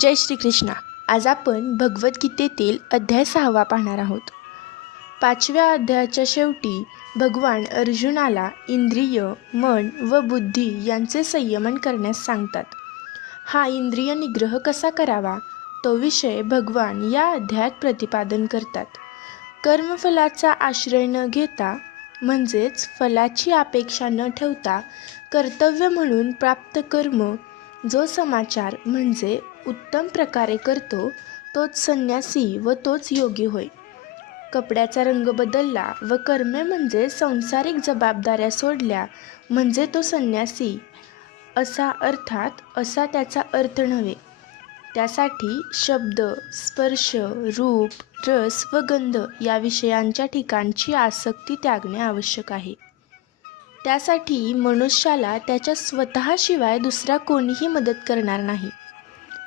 जय श्री कृष्णा आज आपण भगवद्गीतेतील अध्याय सहावा पाहणार आहोत. पाचव्या अध्यायाच्या शेवटी भगवान अर्जुनाला इंद्रिय मन व बुद्धी यांचे संयमन करण्यास सांगतात. हा इंद्रिय निग्रह कसा करावा? तो विषय भगवान या अध्यायात प्रतिपादन करतात. कर्मफलाचा आश्रय न घेता म्हणजेच फलाची अपेक्षा न ठेवता कर्तव्य म्हणून प्राप्त कर्म जो समाचार म्हणजे उत्तम प्रकारे करतो तोच संन्यासी व तोच योगी होय. कपड्याचा रंग बदलला व कर्मे म्हणजे संसारिक जबाबदाऱ्या सोडल्या म्हणजे तो संन्यासी. असा अर्थात असा त्याचा अर्थ नव्हे. त्यासाठी शब्द स्पर्श रूप रस व गंध या विषयांच्या ठिकाणची आसक्ती त्यागणे आवश्यक आहे. त्यासाठी मनुष्याला त्याच्या स्वतःशिवाय दुसरा कोणीही मदत करणार नाही.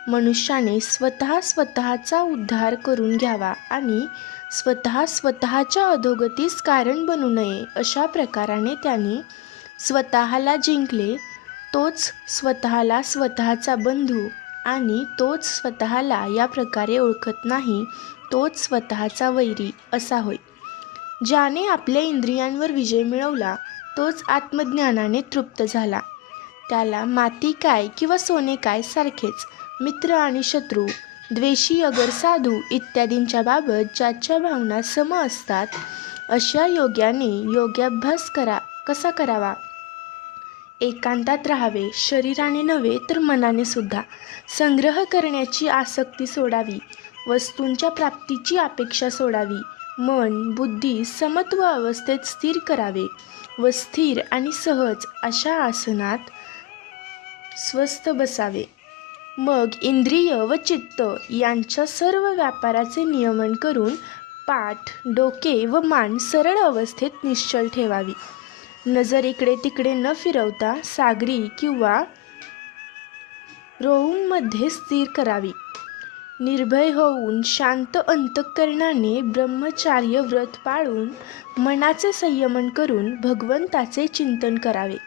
मनुष्याने स्वतः स्वतःचा उद्धार करून घ्यावा आणि स्वतः स्वतःच्या अधोगतीस कारण बनू नये अशा प्रकाराने त्याने स्वतःला जिंकले तोच स्वतःला स्वतःचा बंधू आणि तोच स्वतःला या प्रकारे ओळखत नाही तोच स्वतःचा वैरी असा होय. ज्याने आपल्या इंद्रियांवर विजय मिळवला तोच आत्मज्ञानाने तृप्त झाला. त्याला माती काय किंवा सोने काय सारखेच मित्र आणि शत्रू द्वेषी अगर साधू इत्यादींच्या बाबत ज्याच्या भावना सम असतात अशा योग्याने योग्याभ्यास करा कसा करावा? एकांतात राहावे शरीराने नव्हे तर मनाने सुद्धा. संग्रह करण्याची आसक्ती सोडावी वस्तूंच्या प्राप्तीची अपेक्षा सोडावी मन बुद्धी समत्व अवस्थेत स्थिर करावे व स्थिर आणि सहज अशा आसनात स्वस्थ बसावे. मग इंद्रिय व चित्त यांच्या सर्व व्यापाराचे नियमन करून पाठ डोके व मान सरळ अवस्थेत निश्चल ठेवावी. नजर इकडे तिकडे न फिरवता सागरी किंवा रोऊंमध्ये स्थिर करावी. निर्भय होऊन शांत अंतःकरणाने ब्रह्मचार्य व्रत पाळून मनाचे संयमन करून भगवंताचे चिंतन करावे.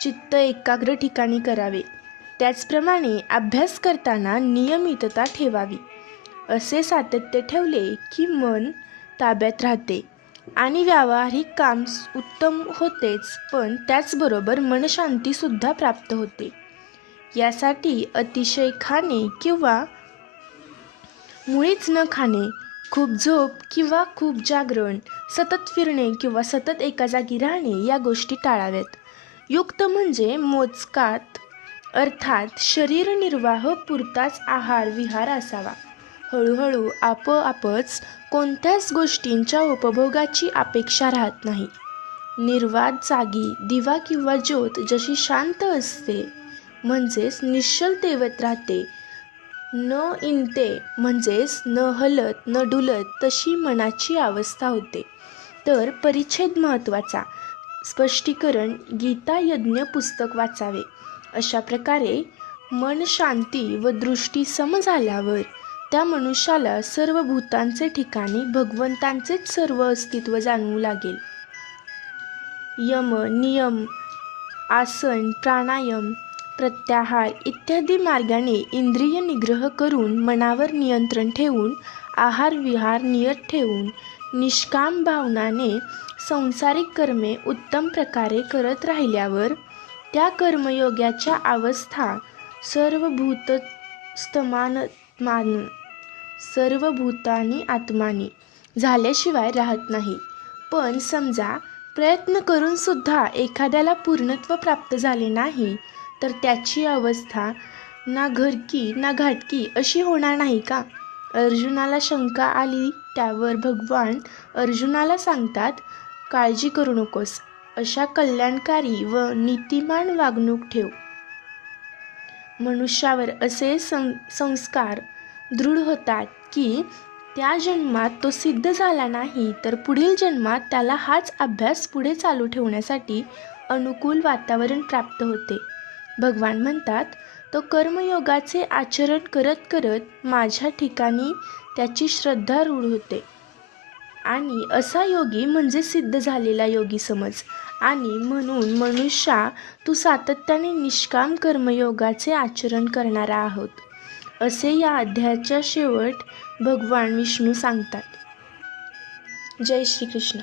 चित्त एकाग्र ठिकाणी करावे. त्याचप्रमाणे अभ्यास करताना नियमितता ठेवावी. असे सातत्य ठेवले की मन ताब्यात राहते आणि व्यावहारिक काम उत्तम होतेच पण त्याचबरोबर मनशांतीसुद्धा प्राप्त होते. यासाठी अतिशय खाणे किंवा मुळीच न खाणे खूप झोप किंवा खूप जागरण सतत फिरणे किंवा सतत एका जागी राहणे या गोष्टी टाळाव्यात. युक्त म्हणजे मोजकात अर्थात शरीरनिर्वाह पुरताच आहार विहार असावा. हळूहळू आपोआपच कोणत्याच गोष्टींच्या उपभोगाची अपेक्षा राहत नाही. निर्वाद जागी दिवा किंवा ज्योत जशी शांत असते म्हणजेच निश्चल तेवत राहते न इंते म्हणजेच न हलत न डुलत तशी मनाची अवस्था होते. तर परिच्छेद महत्त्वाचा. स्पष्टीकरण गीता यज्ञ पुस्तक वाचावे. अशा प्रकारे मन शांती व दृष्टी सम झाल्यावर त्या मनुष्याला सर्व भूतांचे ठिकाणी भगवंतांचेच सर्व अस्तित्व जाणवू लागेल. यम नियम आसन प्राणायाम प्रत्याहार इत्यादी मार्गाने इंद्रिय निग्रह करून मनावर नियंत्रण ठेवून आहार विहार नियत ठेवून निष्काम भावनाने संसारिक कर्मे उत्तम प्रकारे करत राहिल्यावर त्या कर्मयोगाच्या अवस्था सर्व भूतस्तमान सर्वभूतानी सर्व भूतानी आत्मानी झाल्याशिवाय राहत नाही. पण समजा प्रयत्न करूनसुद्धा एखाद्याला पूर्णत्व प्राप्त झाले नाही तर त्याची अवस्था ना घरकी ना घाटकी अशी होणार नाही का? अर्जुनाला शंका आली त्यावर भगवान अर्जुनाला सांगतात काळजी करू नकोस. अशा कल्याणकारी व नीतिमान वागणूक ठेव. मनुष्यावर असे सं संस्कार दृढ होतात की त्या जन्मात तो सिद्ध झाला नाही तर पुढील जन्मात त्याला हाच अभ्यास पुढे चालू ठेवण्यासाठी अनुकूल वातावरण प्राप्त होते. भगवान म्हणतात तो कर्मयोगाचे आचरण करत करत माझ्या ठिकाणी त्याची श्रद्धा रूढ होते. आणि असा योगी म्हणजे सिद्ध झालेला योगी समज. आणि म्हणून मनुष्या तू सातत्याने निष्काम कर्मयोगाचे आचरण करणारा आहोत. असे या अध्यायाच्या शेवट भगवान विष्णू सांगतात. जय श्रीकृष्ण.